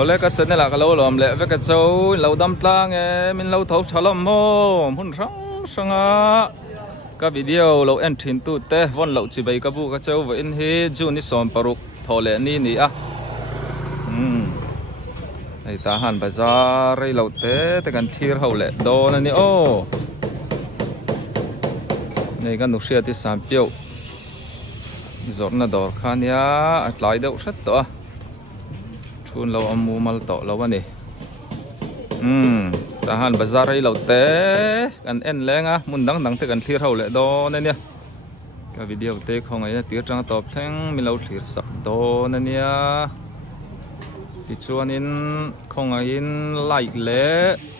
ole ka chen la ka lo lom le ve ka chou lo dam tlang e min lo tho chalom mo hun rang sanga ka video lo en thin tu te von lo chi bai ka bu ka chou ve in hi ju ni som paruk thole ni ni a ai ta han bazar rai lo te kan thir ho le don ani o nei kan nu sia ti sam piu zor na dor khania atlai deuh that to a thun lo amu mal to lo ani ta han bazar ai lo te kan en lenga mun dang dang te kan thlir ho le don ania ka video te khong ai tir tang top thleng mi lo thlir sak don ania ti chuan in khong ai in like le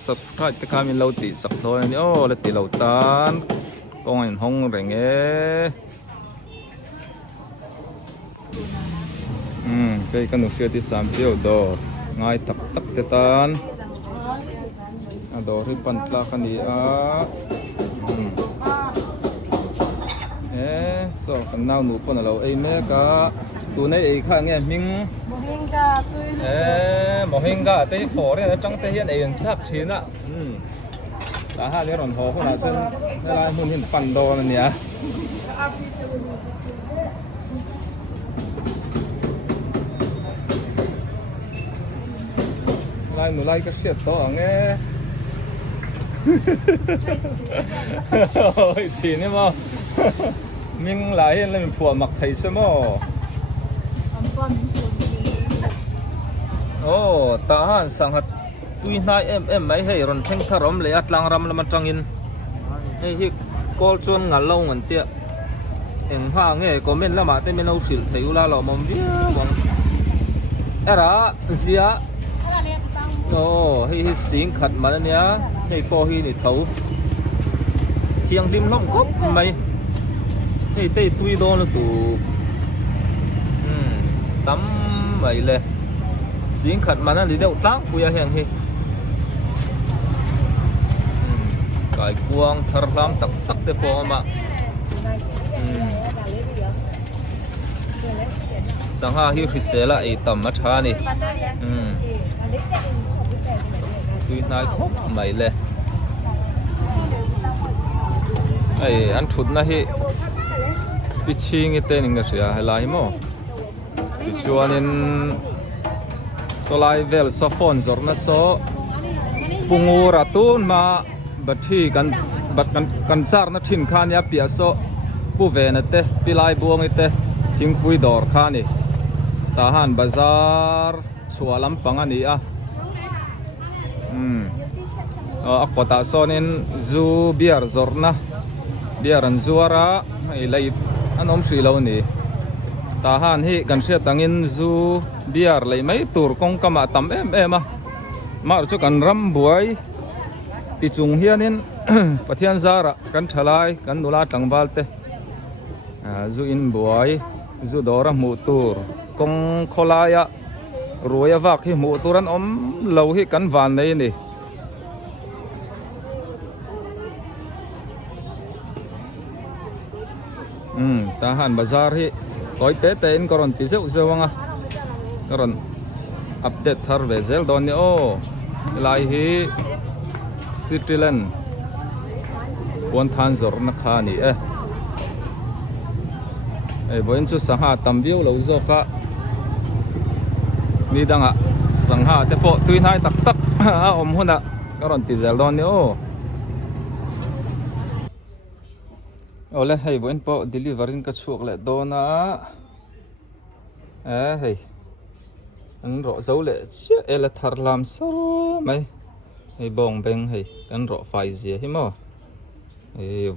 subscribe te kha min lo ti sak thoi ani o le ti lo tan kong in hong reng e cái kan ufia ti sam pio do ngai tak tak te tan do ri pan tla khani a so kan nau nu pon lo ei me ka tu nei ei kha nge ming mohinga tu mohinga te phor re chang te hian ei an chap thin a ta ha le ron ho ko na chen la mun hin pan do na nia lai nu lai ka siat to ange ôi xì nữa mà mình lại là mình phùa mặc thấy xem mà ô ta han sang hạt tuy nãy em mấy hay rồi theng thà rom lấy atlang ram làm trăng in hay hi call chuan ngal lâu ngan tia em ha nghe comment là mà tên mình lâu xịt thấy u la lò mồm vía mong era zia ô hi xỉn khát mà nia hay po hi ni thấu chiang dim long cốc mày hay tây tuy đô nó tụ tắm mày lệ xỉn khát mà nó đi đâu tắc bây giờ hiện hi cái quang thar lam tắc tắc te po mà sang ha hi sẽ là ai tầm mất ha nè tuy nãy khóc mày lệ ai ăn thụt na hi bị chiên cái tên người xưa hay là hi mo bị chuan in solai vel sa phone zor na so bungu ratun ma bathi kan char na thin khan ya pia so pu ve na te pilai buang ite thing pui dor khani ta han bazar chualam pangani a akota sonin zu biar zorna biar an zuara ilai anom sri lo ni ta han hi kan sia tangin zu biar lei mai tur kong kama tam em a mar chu kan ram buai ti chung hianin pathian zara kan thalai kan nula tlangwal te zu in buai zu dora mu tur kong kholaya ruya vak hi mu turan om lo hi kan van nei ni ta han bazar hi koi te ten koron ti zeu zewanga koron update thar ve zel don ni o lai hi cityland pon than zor na kha ni boin chu sangha tambiu lo zo ka ni danga sangha te po tui nai tak tak om huna koron ti zel don ni o ole hey boin po delivery ka chuak le dona hey an ro zo le che ele thar lam sar mai hey bong beng hey an ro fai zia hi mo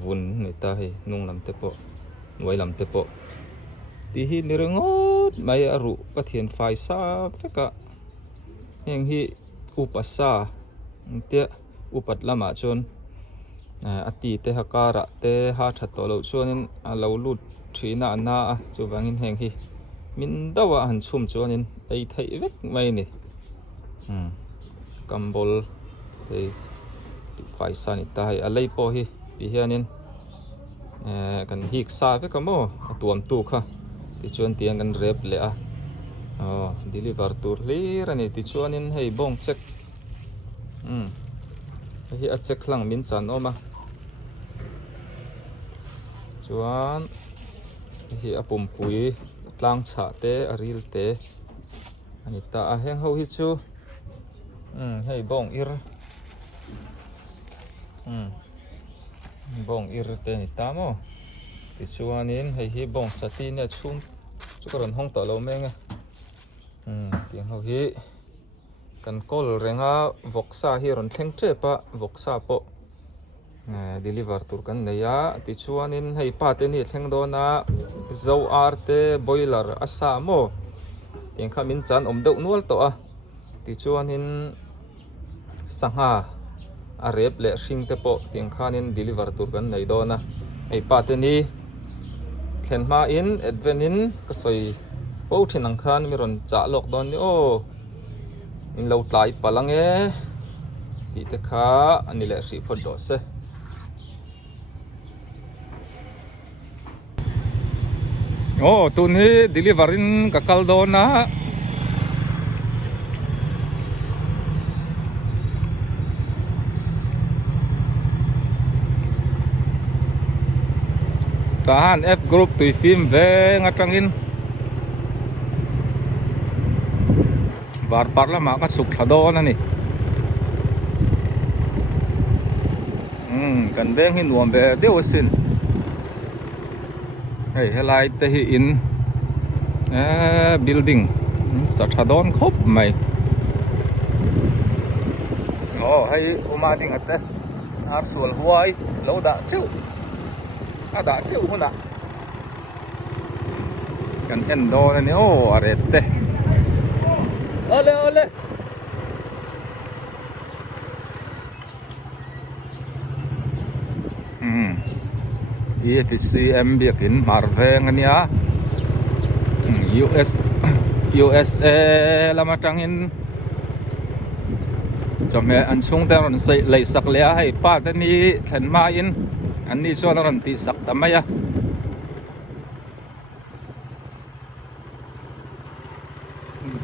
vun ni ta hey nung lam te po noi lam te po ti hi ni rengot mai aru ka thian fai sa feka heng hi upasa te upat lama chon ati te hakara te ha thatto lo chuanin a lo lut thina na chu wangin heng hi min dawa han chum chuanin ei thei vek mai ni kambol te fai sa ni ta hai alei po hi ti hianin kan hik sa vek mo tuam tu kha ti chuan tiang kan rep le a deliver tur lir ani ti chuanin hei bong check hi a check lang min chan oma chuan hi a pumpui tlang chha te a ril te ani ta a heng ho hi chu hei bong ir bong ir te ni ta mo ti chuanin hei hi bong sati ne chhum chu karon hong to lo menga tiang ho hi kan kol renga voksa hi ron thleng trepa voksa po deliver tur kan neya ti chuanin hei pa te ni thleng dona zo arte boiler asa mo tiang kha min chan om deuh nual to a ti chuanin sangha a rep le hring te po tiang khanin deliver tur kan nei dona hei pa te ni thlen ma in advenin ka soi po thin ang khan mi ron cha lok don ni in lo tlai palange ti te kha ani le hri phot do se tun hi deliverin ka kal do na tahan F group tui film ve ngatangin var parla ma ka suk thado na ni kan veng hi nuam ve deu sin hei helai te hi in building sa thadon khop mai hei uma ding ate ar sual huai lo da chu ada chu huna kan endo na ni arete ole EFCM biakin marveng ania USA lamatangin chome an chung ta ron sei lei sak le hai pa ta ni thlen ma in an ni chuan ron ti sak tamaya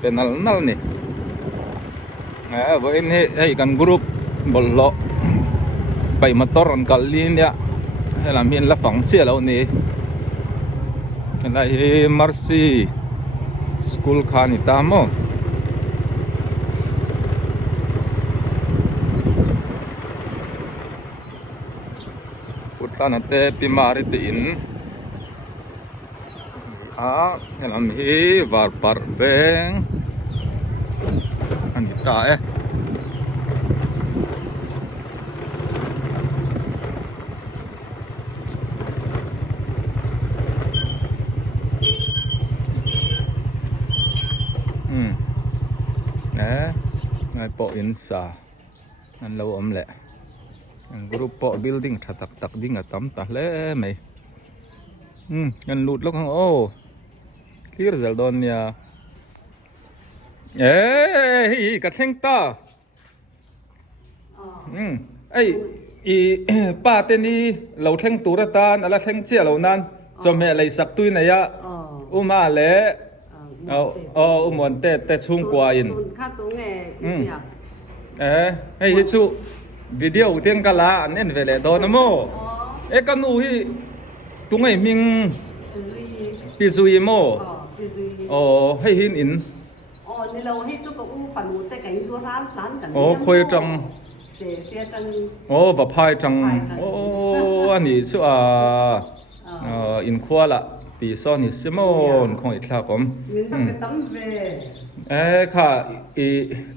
penal nal ni vo in hei kan group bollo pai motor on kalin ya hela min la phang che lo ni lai Mercy school khani ta mo utlan ate pimari te in helam hi var par beng ani ta ngai po in sa an lo om le ang group po building thatak tak ding atam ta le mai an lut lok hang clear zal don ya ka thleng ta ai i pa te ni lo thleng tur tan ala thleng che lo nan chome lei sak tui na ya uma le umon te chung kwa in hei hi chu video tiang kala an en vele do na mo kanu hi tungai ming pizui mo hei hin in ni lo hi chu ko u fan u te kai du ran tan kan khoi tang se tang va phai tang ani chu in khwala ti son ni simon khoi thla kom min ta tam ve kha i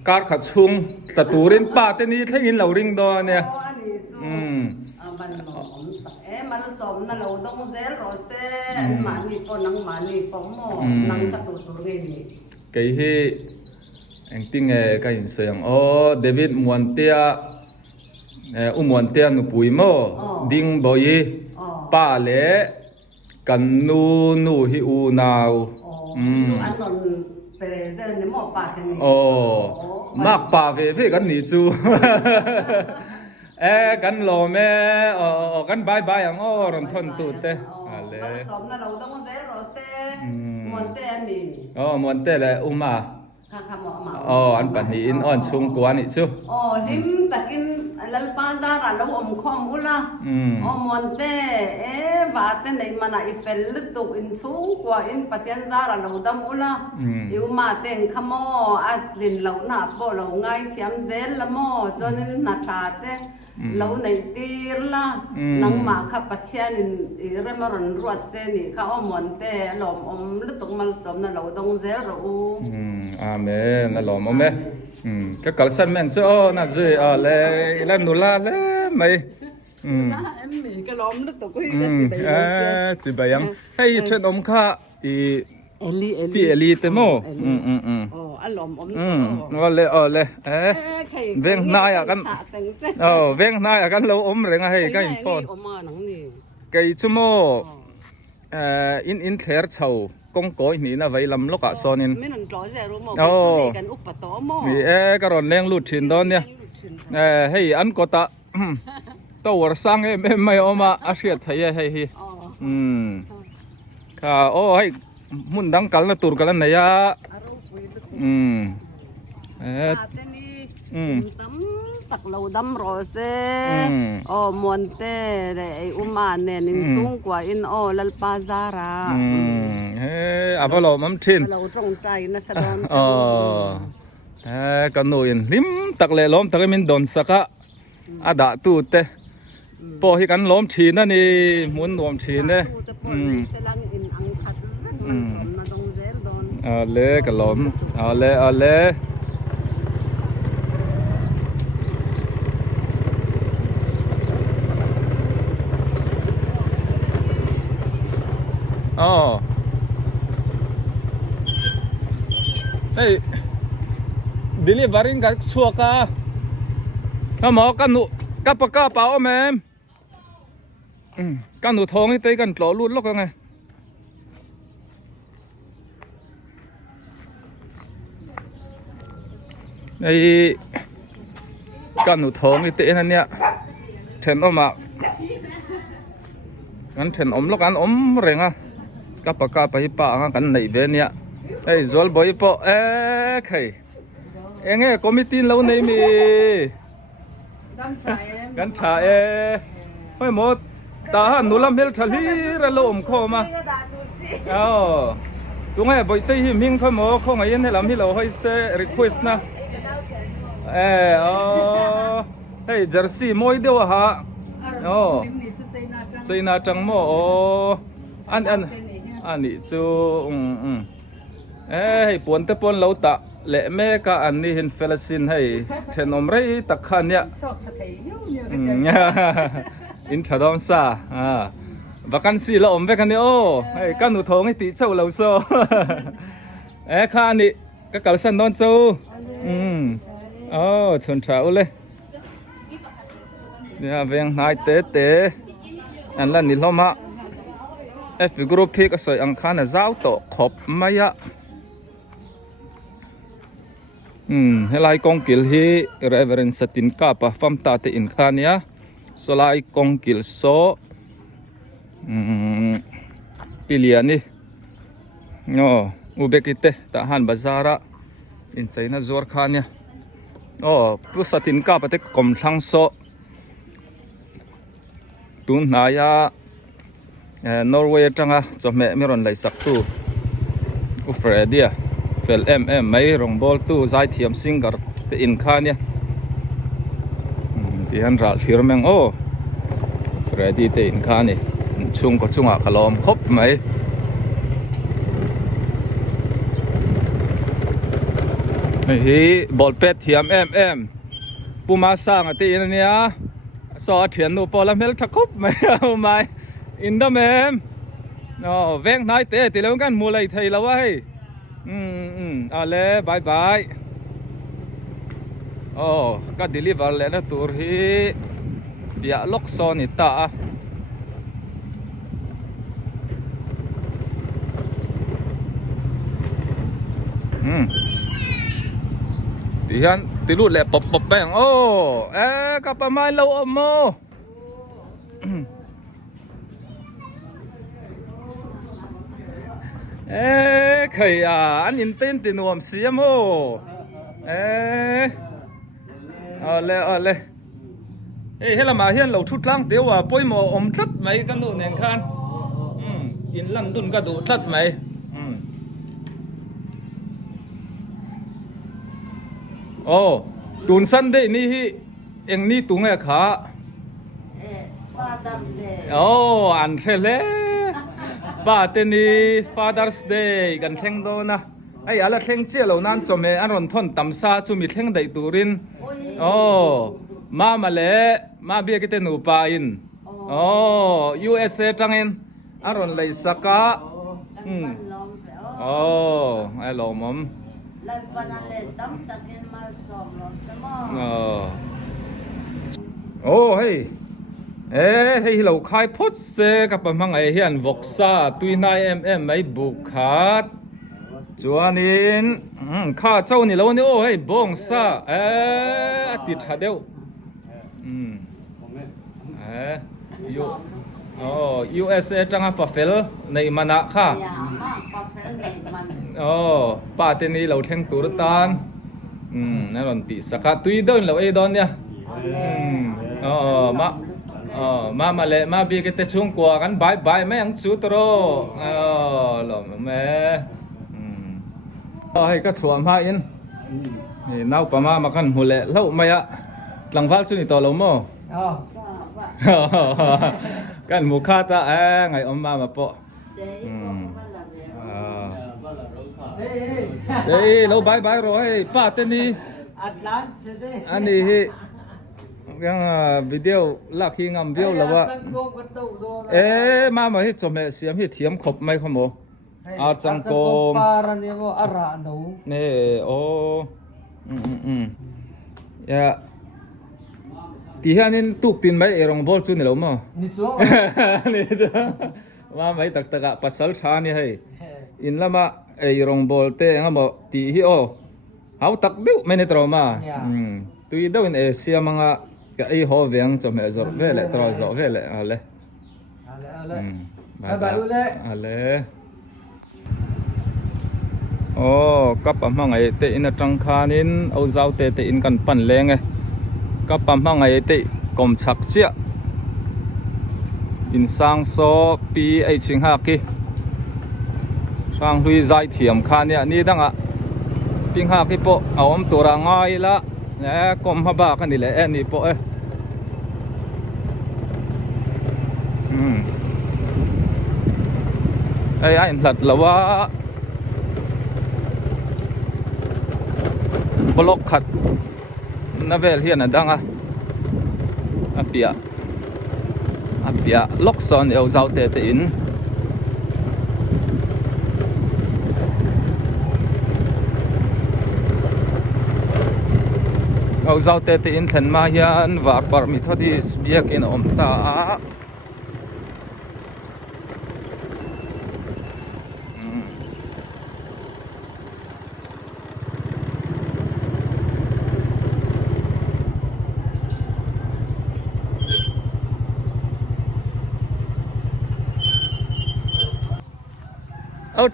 kar kha chung ta turin pa te ni thlengin lo ring do ne ban man som na lo dong zel ro se man ni ko nang man ni ko mo nang ka tu nge ni cái hi anh tin nghe cái hình象David Muantia Muantia nu pui mo ding boy pa le kan nu hi u nào anh còn present ni mo pa cái ni mak pa về kan ni chu kan lo me kan bye bye ang ron thon tu te ale som na lo dong zel ro se monte mi monte le uma kaka mo ma an pani in on chung kwa ni chu lim takin lalpa zara lo khom ula monte vate nei mana ifel tu in chung kwa in patian zara lo dam ula uma teng khamo atlin lo na po lo ngai thiam zel lamo chonin na tha te lo nei tir la nang ma kha pathian in remaron ruat che ni kha monte lom lutuk mal som na lo dong zel ro amen na lom ome cái kalsan men cho na je le la nula le mai em mình cái lom lutuk cái chỉ bayang hay chuyện om kha eli te mo alom le veng nai kan veng nai kan lo om renga hay cái phone cái chumo in kher chau kong koi ni na vai lam loka sonin mi karon leng lut thin don nia hey an ko ta to war sang em mai oma a hriat thai hei hi kha hay mun dang kal na tur kal na ya tắm tắc lâu đâm rồi se monte để uma nè nín xuống qua in lalpa zara avalo mam thin lâu trong trai na salon kan no in lim tak le lom tak min don saka ada tu te po hi kan lom thi na ni mun lom thi ne le ka lom le hey delivery ka chuaka kamo kanu kapaka pa o mem kanu thong hi te kan tlo lut lok nge ei kanu thong hi te na nia then oma kan then om lok an om renga kapaka pa hi pa nga kan nei ve nia ei zol boy po khai enge committee lo nei mi gan tha hoi mo ta nulam hel thali ra lo om kho ma tung ai boy te hi ming pha mo kho ngai ne lam hi lo hoi se request na hey jersey moi dewa ha China tang mo ani chu hey pon te pon lo ta le me ka an ni hin felasin hey thenom rei takhan ya in thadom sa vacancy la om ve kan ni hey kanu thong ti chau lo so kha ni ka kalsan don chau chun tha ule ya veng nai te an la ni loma F group pick a soy ang khana zau to khop maya helai kong kil hi reverend satin ka pa fam ta te in khania solai kong kil so piliani no ubekite ta han bazara in chaina zor khania plus satin ka pa te kom thlang so tun naya Norway tanga cho me miron lai sak tu u fredia fel mai rong bol tu zai thiam singar te in khania ti han ra thir meng fredi te in khani chung ko chunga khalom khop mai hi bol pet thiam puma sang ate in ania so thian nu polam hel thakop mai in the mem no veng nai te ti lo kan mu lai thei lawa hei ale bye bye ka deliver le na tur hi bia lok so ni ta ti han ti lu le pop bang ka pa mai lo mo khởi anh in tên tiền nuông xí mô ole hết là mà hiền lẩu chút lang tiêu à bôi mò thắt mấy cái nụ nền khan in lăn đun cái đủ thắt mấy tuần sân đây ni anh ni tung nghe khá anh sẽ lẽ ba tên ni Father's Day gần theng đó na ai ala theng chia lâu nan cho mẹ anh còn thon tầm xa cho mi theng đầy turin mà lẽ mà biết cái tên nụ pa in USA trăng in anh còn lấy saka ai lo mắm hey hey lâu khai phốt xe các bạn mang hiện vọc sa tuy nai em mấy bục khát cho nên khá châu ni lâu ni hey bong sa tịt hạt đeo USA trăng phá phèl này mà nã khá ba tên ni lâu theng tur tan nên là tị saka tuy đâu lâu ấy đón nha mà lệ mà bị cái tết chung quaกันbye mấy anh chú tro lỏm mẹ hay cái chuột hai in nào qua mà kan hồ lệ lâu mày ạ lăng vác chú này to lắm mò kan mua khát ta ngày ông mà bỏ đây lâu bye rồi ba tên đi anh đi cái video là khi ngắm video là vậy mà hết cho mẹ xem hết thiếm khop mấy không mồ chẳng có nè ya tí ha nên tụt tin mấy erong bol chu này lâu mà mà mấy tắc tắc pasal cha này hay in lama erong bol te ngam tí hi hau tak biu mấy này trâu mà tuy đâu in Asia mga cái họ vàng cho mẹ dọn về lại trò dọn về lại ale ale các bạn mang ngày tệ in trăng khan in âu giao tệ in cần pan leng ấy các bạn mang ngày tệ cầm chặt chia in sang so pi ai chinh ha ki sang hui zai thiam khan ya ni dang a ping ha ki po awam tura ngai la nè com ba cái này là em đi bộ ấy ai anh thật là quá block khát nó về hiện là đang apia lock son ở giao tệ in ở giao tệ in thành ma hiền và bảo mi thôi đi biết cái nó ta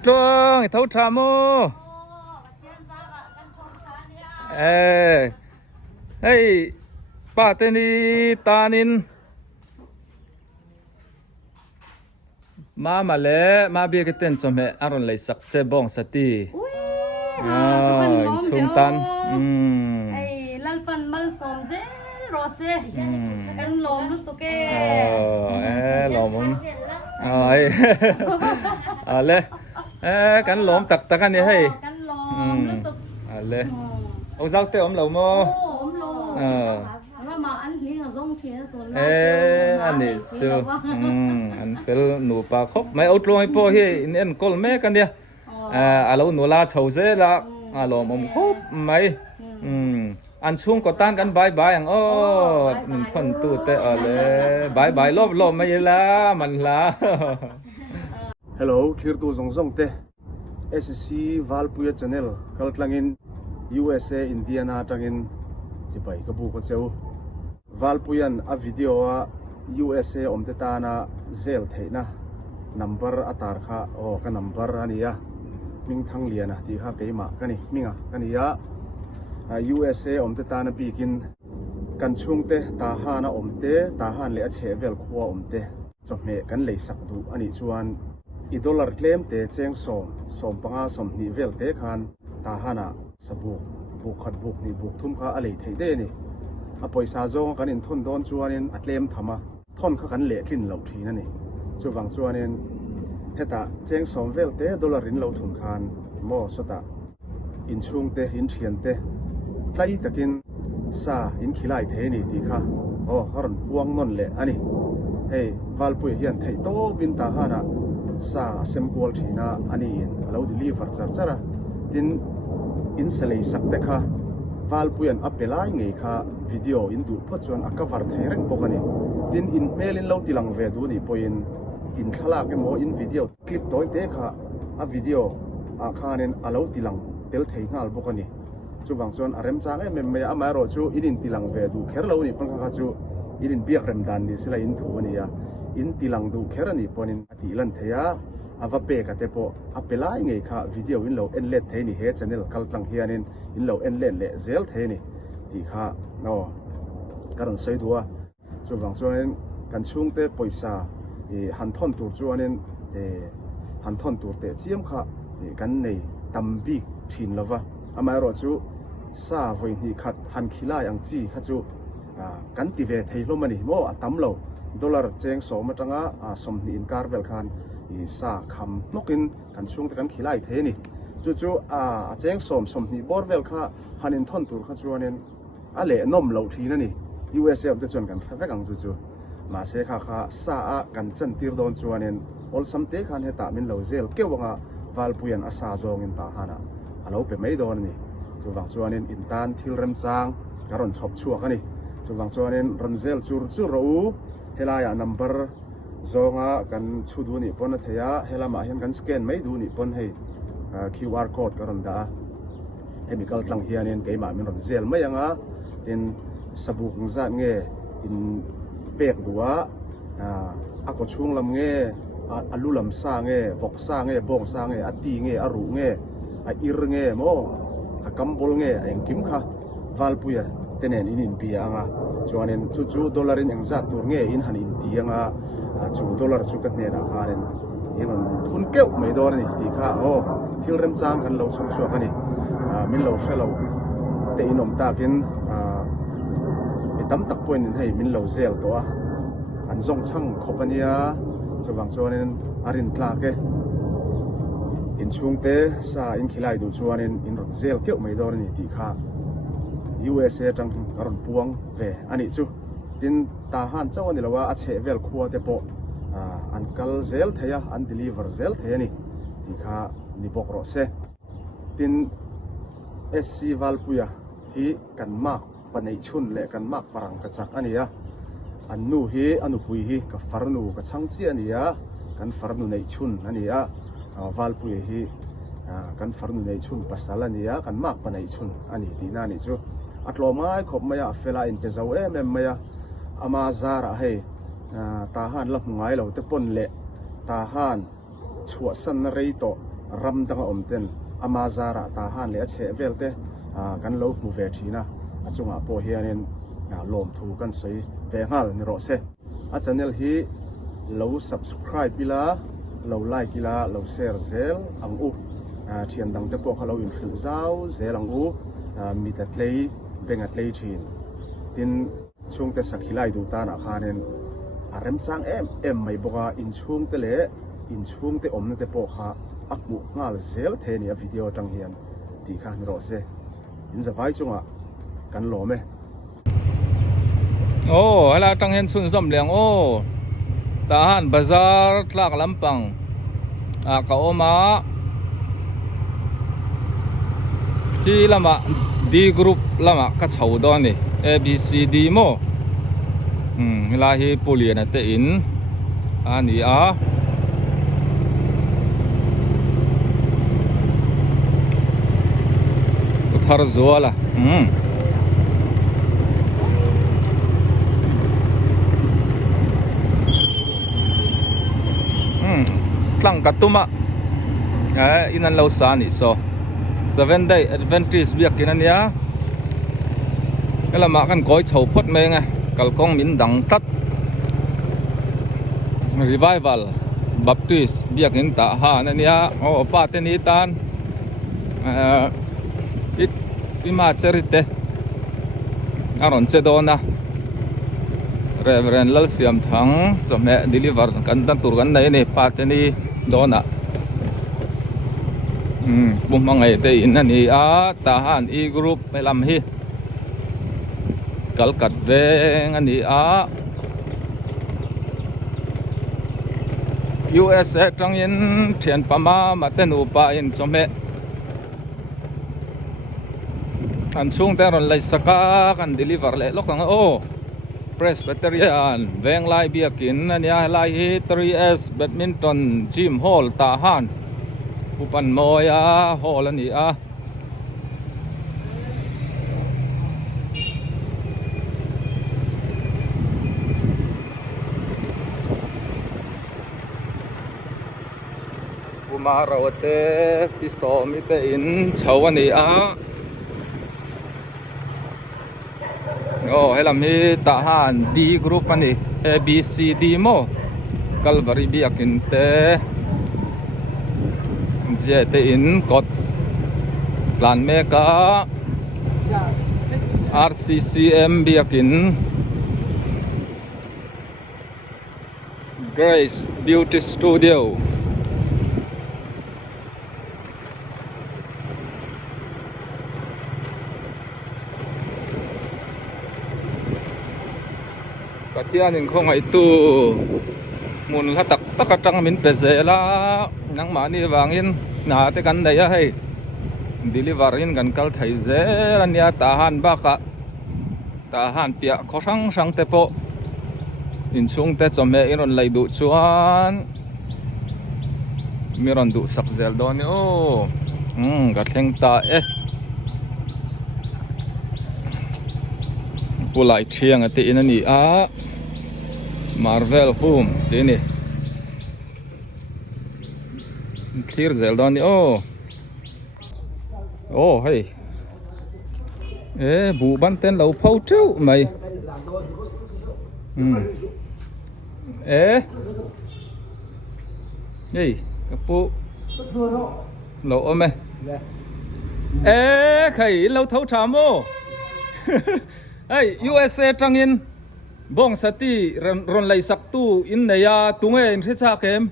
chuông thấu trà mô hey ba tên đi ta nín mà lẽ mà biết cái tên cho mẹ Aaron lấy sắc xe bong sati chung tan ay lalpan mal som je rose kan lom lu to ke lom lẽ kan lom tak tak anh hay kan lom lu to lẽ ông giao tệ ông lầu mô mà anh thấy là giống thế rồi anh này chưa anh phải nụ ba khóc mấy áo lông po hi nên col mẹ cái đi lâu nụ la chầu dễ là lo mồm khóc mấy anh chung có tanกันbye anh mình thuần tu tệ lẽ bye lốp mấy là mình là hello thir tu zong te SC Valpuya channel kaltlangin USA Indiana tangin chipai kabu ko cheu Valpuyan a video a USA omte ta na zel theina number atar kha ka number ania มิงทั้งเลียนะที่ข้าเกยมากันนี่มิงอ่ะกันนี่ยะUSA อมเตตานะปีกินกันช่วงเตตาฮานะอมเตตาฮานเลอเชเวลคัวอมเตจบเมกันเลยสักดูอันนี้ชวนอีดอลลาร์เคลมเตเจงสมปังอาสมนิเวลเตคันตาฮานะสบุกขัดบุกนี่บุกทุ่มข้าอะไรไทยเดนี่อปอยซาโจกันอินทนโดนชวนอินอัดเลมทำมาท่อนข้ากันเละขึ้นเหล่าทีนั่นนี่ชวนฟังชวนอินเฮตาเจงสมเวลเตดอลลาร์อินเหล่าทุนคันโมสตาอินช่วงเตอินเทียนเตไล่ตะกินซาอินขีไลเทนี่ดีค่ะโอ้ฮารันพวงนนเละอันนี้เฮ้วาลปุยเฮียนไทยโตบินตาฮานะซาเซมกัวทีน่าอันนี้อินเราดิลีฟัร์จัร์ระดินอินสเลสักเด็กค่ะวาลปุยอันอัปเปล่าไงค่ะวิดีโออินดูพัดชวนอักกวาร์ไทยเร่งปกันนี่ดินอินเมลินเราติลังเวดูนี่พออินขลากเมออินวิดีโอคลิปตัวเด็กค่ะอ่ะวิดีโออ่ะข้าเนี่ยเราติลังเตลไทยงาลปกันนี่จูบางส่วนอารมณ์จ้างเมื่อไม่อามาโรจูอินติลังเวดูแค่เรานี่ปังข้าจูอินเบียกเรมดันนี่สิละอินถูนี่ยาอินติลังดูแค่นี่ปนินอติลันเทียอาวเปกะเตปอัปเปล่าไงค่ะวิดีโออินเราเอ็นเล็ดเทนี่เฮชแนลคัลตังเฮียนินอินเราเอ็นเล็ดเละเซลเทนี่ที่ค่ะเนาะการใช้ตัวจูบางส่วนการช่วงเตปอยซาหันทอนตัวจวนนี่หันทอนตัวเตเจียมค่ะกันในตัมบีทินละวะอามาโรจูซาวันนี้ขัดหันขีลายังจีขัดจูกันติเวทให้ลมมันนี่โมอัตมโลดอลลาร์เจงสมจังสมนินการเวลคันซาคำนกินกันช่วงแต่กันขีลาเทนี่จู่เจงสมนิบอร์เวลค่าหันินทอนตัวขัดจวนนี่อะไรนมเหลาทีนั่นนี่ USA อันเดจวนกันแค่กังจู่มาเสกค่ะซากันจันทีร์โดนจวนนี่อลสัมเตคันเหตุมินเหลาเซลเกี่ยวกับวาลปุยันอาซาโจงินตาฮานะเราไปไม่โดนนี่จูบางส่วนนี้อินตันทิลเรมซางการอนชอบชัวกันนี่จูบางส่วนนี้รันเซลจูรู้เฮลายานัมเบอร์โจงากันชูดูนี่ปนเทียเฮลามาเห็นกันสแกนไม่ดูนี่ปนให้QR code การอนดาเฮมิคัลตังเฮียนี่เกี่ยมามินรันเซลไม่ยังเป็นสบู่ของซาเงอินเป็กดัวอากช่วงลำเงอลูลำซาเงบกซาเงบงซาเงอตีเงอรุเงอิรเงโมกัมบอลเงเอ็งกิมค่ะวาลปุยเตนอินเปียงจวนนั้นจู่ดอลลาร์อินจัดตัวเงอินหันอินตียงจู่ดอลลาร์จู่กันเนี่ยนะคะนั้นอินทุนเกี่ยวไม่โดนนี่ตีค่ะโอ้ทิลเรมจางกันเราชมชัวกันนี่มินเราเชลเราเตอินอมตากินตั้มตักป่วยนี่ให้มินเราเซลตัวอันทรงช่างขบเนี่ยจะบางส่วนนั้นอารินคลาเกอินช่วงเตะซาอินขีไลดูส่วนนั้นอินรถเซลเกี่ยวไม่โดนนี่ตีค่ะ USA จังการันพวงเวอันนี้จู่ดินตาหันเจ้านี่ละว่าอาเชเวลคัวเตปอันกัลเซลเทียอันเดลิเวอร์เซลเทียนี่ตีค่ะนี่บอกรอเซดิน SC วาลปุยฮีกันมากปนัยชุนเละกันมากปรังกระจักอันนี้อันนู้ฮีอันนู้ปุยฮีกับฟาร์นูกับช่างเจียนี่กันฟาร์นูในชุนอันนี้วาลปุยฮีกันฟาร์นูในชุนภาษาละนี่กันมากปนัยชุนอันนี้ดีน่านี่จู่อัตโลมาขบมายาเฟลาอินเปซ่าเมมายาอามาซาระให้ตาหันลับง่ายเราจะปนเละตาหันชัวสันเรย์โตรำดังอมเต็นอามาซาระตาหันเละเชเวลเตกันเราหูเวทีนะอาจุงอาโปเฮียนินลมถูกันใส่เวงัลนิโรเซอาจารย์เนลฮีเรา subscribe พิลาเราไลค์พิลาเราแชร์เซลอังอุเทียนดังเตปเขาเราอินฟิลเจ้าเซลอังอุมีแต่เลยเป็นอัตเลยจีนดินช่วงเตสักขีไลดูตาหน้าคานินอารมณ์สร้างไม่บอกว่าอินช่วงเตเละอินช่วงเตอมนั่นเตปอค่ะอักมุกงาลเซลเทนี่วิดีโอจังเฮียนตีข้านิโรเซอินจะไว้จงกันหล่อไหมโอ้เวลาจังเห็นสุนสมเลียงโอ้ทหารบาซาร์ลากลำปังเขาออกมาที่ละมาดีกรุ๊ปละมาก็ชาวดอนนี่ ABCD โมเวลาที่ปุเรียนเตอินอันนี้อุทารจัวละตั้งกัตุมะ inan lo sa ni so 7-day Adventist biak kinan ya lama kan koi chau phot me nga kalkong min dang tat revival Baptist biak in ta ha na nia pa te ni tan it pima charite aron che dona Reverend Lal Siam Thang chome deliver kan tan tur kan nei ni pa te ni dona bum mangai te in ani a ta han e group pelam hi kalkat veng ani a USA tangin thian pama maten upa in chome an chung te ron lai saka kan deliver le lokang Presbyterian veng lai biakin ania lai hi 3S badminton gym hall ta han upan moya hall ani a umarawate pisomite in chawani a helam hi tahan D group ani A B C D mo Calvary biakin te jete in kot plan meka RCCM biakin Grace Beauty Studio katianin ko nga itu mun hatak takatang min pezela nang mani wangin na te kan daya hai deliverin kan kal thai zeran ya tahan baka tahan pia khosang sang te po in chung te chome iron lai du chuan miron du sak zel don ga thleng ta pulai thiang ati in ani a Marvel home ini clear zel don ni hey bu ban ten lo phau chu mày hey kapu lo ome khai lo thau thamo hey USA tangin bong sati ron lai sak tu in neya tunge in cha kem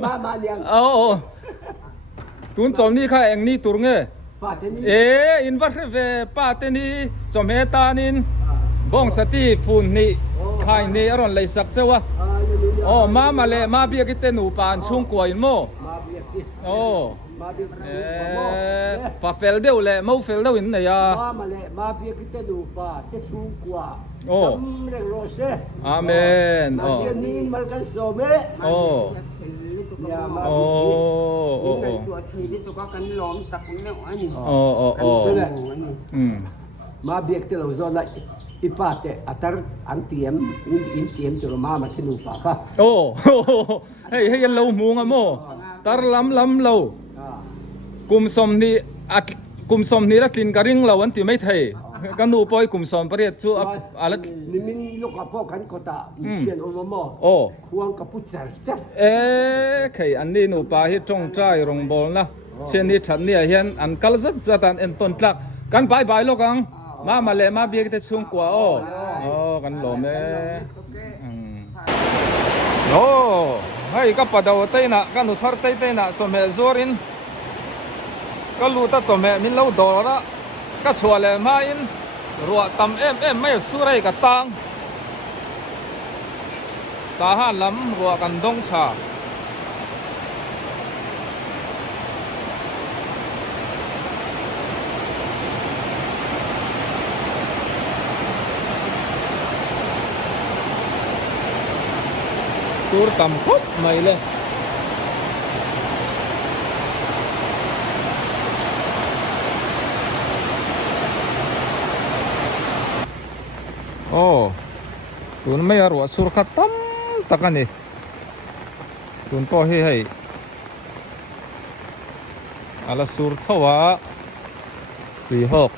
ma liang tun chol ni kha eng ni turnge pa te ni in va ve pa te ni chome tanin bong sati fun ni khai ni ron lai sak chawa ma male ma bia ki te nu pan chung ko in mo ma bia ki ma bia pa fel deu le mo fel deu in neya ma bia ki te nu pa te chung kwa re rose amen ma bia ni mal kan so me ya maตัวทีนี่ตัวก็กันล้อมตักเนี่ยอันนี้ma bia te lo zo la ipate atar ang tiem in tiem chlo ma te nu pa ka hey lo mu nga mo tar lam lo kum som ni la tlin karing lo an ti mai thei kanu poi kum som pariat chu alat ni min lo ka po kan ko ta chen o mo khuang ka pu char sa khai an ni nu pa hi tong trai rong bol na chen ni than ni hian an kal zat an en ton tlak kan bai lo kang ma le ma bia ki te chung kwa kan lo me hay ka padaw tay na kan uthar tay na chome zorin ka luta chome min lo dora ka chhuale ma in ruwa tam em mai surai ka tang ta han lam ruwa kan dong cha sur tam khop mai le tun mai arwa sur khatam takani tun po hi ala sur thawa tùy hộp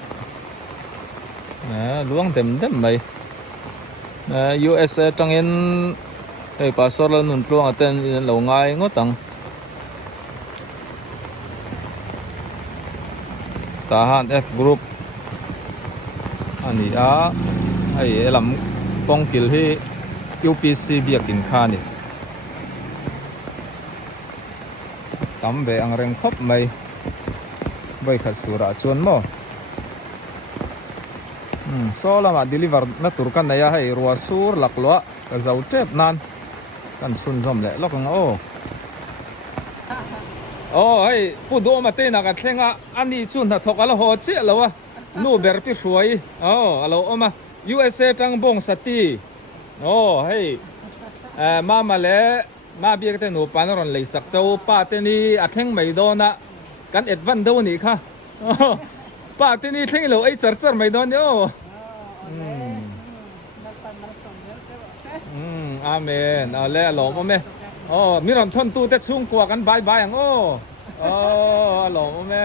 luang dem dem mày USA trong in hey pastor la nun luang aten lo ngai ngotang tahan F group ani a ai lam pong kil hi UPC biakin khani tam ve ang reng khop mai bai khat sura chuan mo so lama deliver na turkan na ya hai ruwa sur lakloa ka zau tep nan kan sun zom le lokang hai pu do ma te na ka thlenga ani chun na thokala ho che lawa nu ber pi hruai alo oma USA tang bong sati hai mama le ma bia te nu panaron le sak chau pa te ni a thleng mai do na kan advan do ni kha pa te ni thleng lo ai char mai do ni amen le alo mo me mi ron thon tu te chung kwa kan bye bye ang alo mo me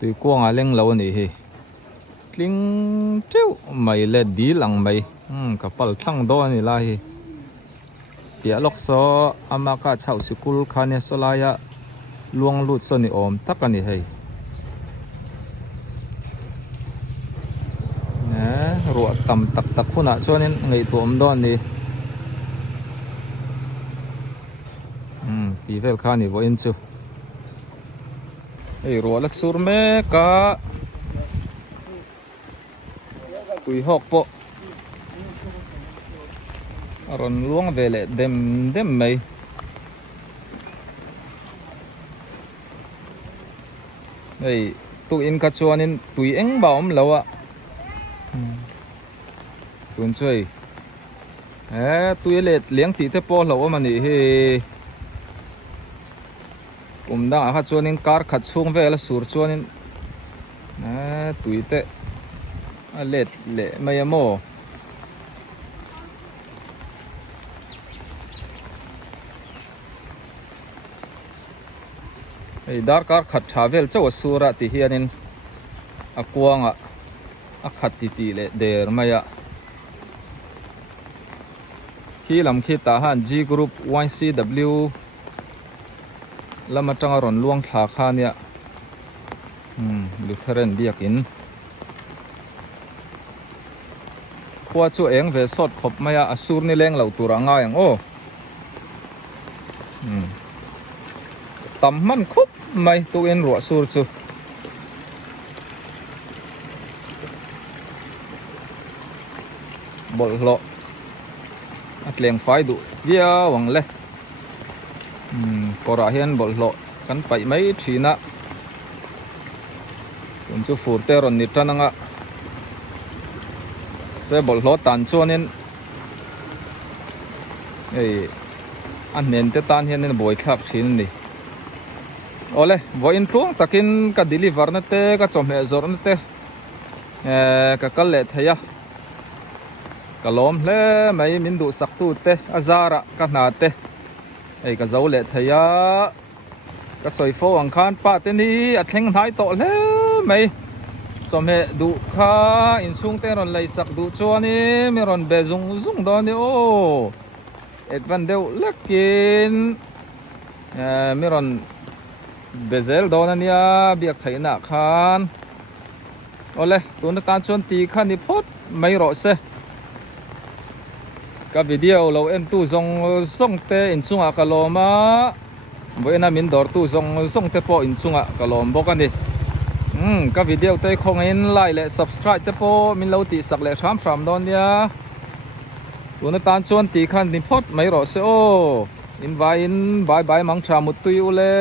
tùy quang à leng lâu này hi kling treo mày le đi lang mày kapal thang do ni la hi pia lok so amaka chau sikul khane solaya luang lut so ni om takani hei ruwa tam tak tak khuna chuanin ngei tuam don ni ti vel khani vo in chu ei ruwa la sur me ka tui hok po aron luang vele dem mai ei tu in ka chuanin tui eng baom lawa tun chui tui le liang ti te po lo ma ni he da ha chuanin kar khat chung vela sur chuanin tui te let le mai amo ei dar kar khat thavel chaw sura ti hianin akuanga akhat ti le der maya khi lam khi ta han G group YCW lama tanga ron luang thla kha nia Lutheran biakin kwa chu eng ve sot khop maya asur ni leng lo tura nga yang tam man khup mai tu en ro sur chu bol lo atleng fai du via wang le kora hian bol lo kan pai mai thina kun chu furte ron ni tananga se bol lo tan chuanin ei an nen te tan hian nen boi thlak thin ni ole voin thung takin ka deliver na te ka chomhe zor na te ka kal le thaya kalom hle mai min du sak tu te azara ka na te ei ka zo le thaya ka soi fo ang khan pa te ni a thleng hnai to hle mai chomhe du kha in chung te ron lai sak du chuani mi ron be zung do ni advan deu lekin mi ron bezel do na nia biak thaina khan ole tun ta chon ti khan ni phot mai ro se ka video lo en tu zong te in chunga kaloma boina min dor tu zong te po in chunga kalom bokani ka video te khong in like le subscribe te po min lo ti sak le tham don nia tun ta chon ti khan ni phot mai ro se in vai in bye bye mang tha mut tu ule